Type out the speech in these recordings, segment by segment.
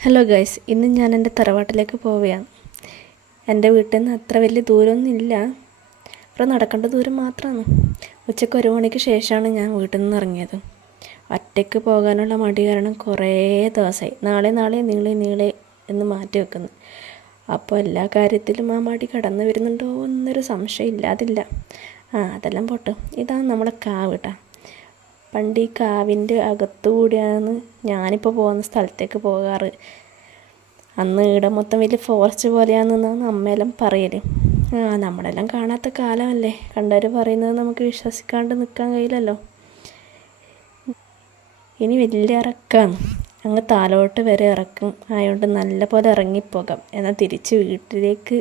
Hello guys, ഇന്ന് ഞാൻ എൻ്റെ തറവാട്ടിലേക്ക് പോവുകയാണ്. എൻ്റെ വീട്ടിൽ നിന്ന് അത്ര വലിയ ദൂരമൊന്നുമില്ല, അപ്പോൾ നടക്കേണ്ട ദൂരം മാത്രമാണ്. ഉച്ചയ്ക്ക് 1 മണിക്ക് ശേഷമാണ് ഞാൻ വീട്ടിൽ നിന്ന് ഇറങ്ങിയത്. ഒറ്റയ്ക്ക് പോകാനുള്ള മടി കാരണം കുറേ ദിവസമായി നാളെ നീളെ എന്ന് മാറ്റി വെക്കുന്നു. അപ്പോൾ എല്ലാ കാര്യത്തിലും ആ മടി കടന്നു വരുന്നുണ്ടോ എന്നൊരു സംശയം ഇല്ലാതില്ല. അതെല്ലാം പോട്ടെ. ഇതാണ് നമ്മളെ കാവ് കേട്ടോ. പണ്ട് ഈ കാവിൻ്റെ അകത്തുകൂടിയാണ് ഞാനിപ്പോൾ പോകുന്ന സ്ഥലത്തേക്ക് പോകാറ്. അന്ന് ഇവിടെ മൊത്തം വലിയ ഫോറസ്റ്റ് പോലെയാണെന്നാണ് അമ്മയെല്ലാം പറയൽ. നമ്മളെല്ലാം കാണാത്ത കാലമല്ലേ, കണ്ടവർ പറയുന്നത് നമുക്ക് വിശ്വസിക്കാണ്ട് നിൽക്കാൻ കഴിയില്ലല്ലോ. ഇനി വലിയ ഇറക്കമാണ്, അങ്ങ് താലോട്ട് വരെ ഇറക്കും ആയതുകൊണ്ട് നല്ല പോലെ ഇറങ്ങിപ്പോകാം. എന്നാൽ തിരിച്ച് വീട്ടിലേക്ക്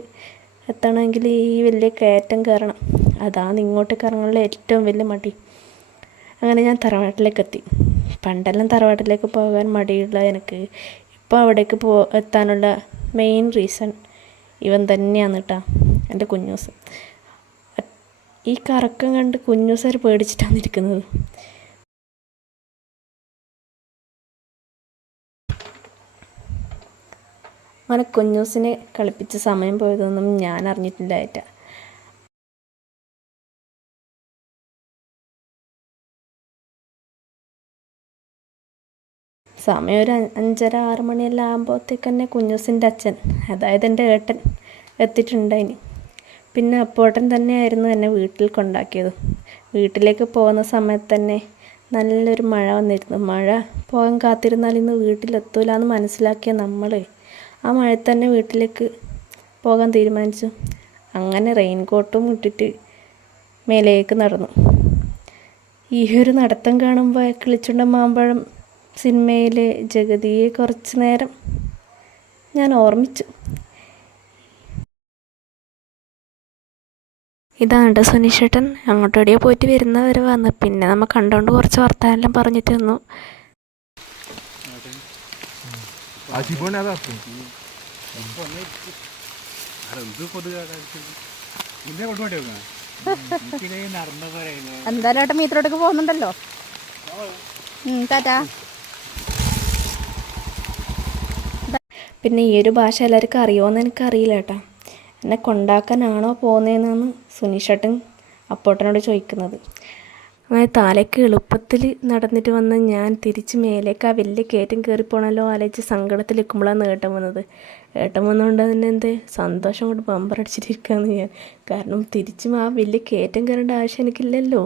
എത്തണമെങ്കിൽ ഈ വലിയ കയറ്റം കയറണം. അതാണ് ഇങ്ങോട്ടേക്ക് ഇറങ്ങാനുള്ള ഏറ്റവും വലിയ മടി. അങ്ങനെ ഞാൻ തറവാട്ടിലേക്ക് എത്തി. പണ്ടെല്ലാം തറവാട്ടിലേക്ക് പോകാൻ മടിയുള്ള എനിക്ക് ഇപ്പോൾ അവിടേക്ക് എത്താനുള്ള മെയിൻ റീസൺ ഇവൻ തന്നെയാണ് കേട്ടോ, എൻ്റെ കുഞ്ഞൂസ്. ഈ കറക്കം കണ്ട് കുഞ്ഞൂസ് വരെ പേടിച്ചിട്ടാണ് ഇരിക്കുന്നത്. അങ്ങനെ കുഞ്ഞൂസിനെ കളിപ്പിച്ച് സമയം പോയതൊന്നും ഞാൻ അറിഞ്ഞിട്ടില്ലായിട്ടാ. സമയം ഒരു 5:30-6 മണിയെല്ലാം ആകുമ്പോഴത്തേക്ക് തന്നെ കുഞ്ഞൂസിൻ്റെ അച്ഛൻ, അതായത് എൻ്റെ ഏട്ടൻ എത്തിയിട്ടുണ്ടായിന്. പിന്നെ അപ്പോട്ടൻ തന്നെയായിരുന്നു എന്നെ വീട്ടിൽ കൊണ്ടാക്കിയത്. വീട്ടിലേക്ക് പോകുന്ന സമയത്ത് തന്നെ നല്ലൊരു മഴ വന്നിരുന്നു. മഴ പോകാൻ കാത്തിരുന്നാൽ ഇന്ന് വീട്ടിലെത്തൂല എന്ന് മനസ്സിലാക്കിയ നമ്മൾ ആ മഴയിൽ തന്നെ വീട്ടിലേക്ക് പോകാൻ തീരുമാനിച്ചു. അങ്ങനെ റെയിൻകോട്ടും ഇട്ടിട്ട് മേലേക്ക് നടന്നു. ഈ ഒരു നടത്തം കാണുമ്പോൾ കിളിച്ചുണ്ട മാമ്പഴം സിനിമയിലെ ജഗതിയെ കുറച്ച് നേരം ഞാൻ ഓർമ്മിച്ചു. ഇതാണ് കേട്ടോ സുനീഷേട്ടൻ. അങ്ങോട്ട് എവിടെയോ പോയിട്ട് വരുന്നവരെ വന്ന് പിന്നെ നമ്മൾ കണ്ടുകൊണ്ട് കുറച്ച് വർത്താനെല്ലാം പറഞ്ഞിട്ട് വന്നു. എന്തായാലും ഏട്ടൻ മീത്തിലോട്ടേക്ക് പോകുന്നുണ്ടല്ലോ. ടാറ്റാ. പിന്നെ ഈ ഒരു ഭാഷ എല്ലാവർക്കും അറിയുമോയെന്ന് എനിക്കറിയില്ല കേട്ടോ. എന്നെ കൊണ്ടാക്കാനാണോ പോകുന്നതെന്നാണ് സുനീഷേട്ടൻ അപ്പോട്ടനോട് ചോദിക്കുന്നത്. അങ്ങനെ താലേക്ക് എളുപ്പത്തിൽ നടന്നിട്ട് വന്ന് ഞാൻ തിരിച്ച് മേലേക്ക് ആ വലിയ കയറ്റം കയറിപ്പോണല്ലോ ആലോചിച്ച് സങ്കടത്തിൽ നിൽക്കുമ്പോഴാണ് ഏട്ടൻ വന്നത്. ഏട്ടൻ വന്നുകൊണ്ട് തന്നെ എന്ത് സന്തോഷം കൊണ്ട് ബമ്പറടിച്ചിട്ടിരിക്കുകയാണ് ഞാൻ. കാരണം തിരിച്ചും ആ വലിയ കയറ്റം കയറേണ്ട ആവശ്യം എനിക്കില്ലല്ലോ.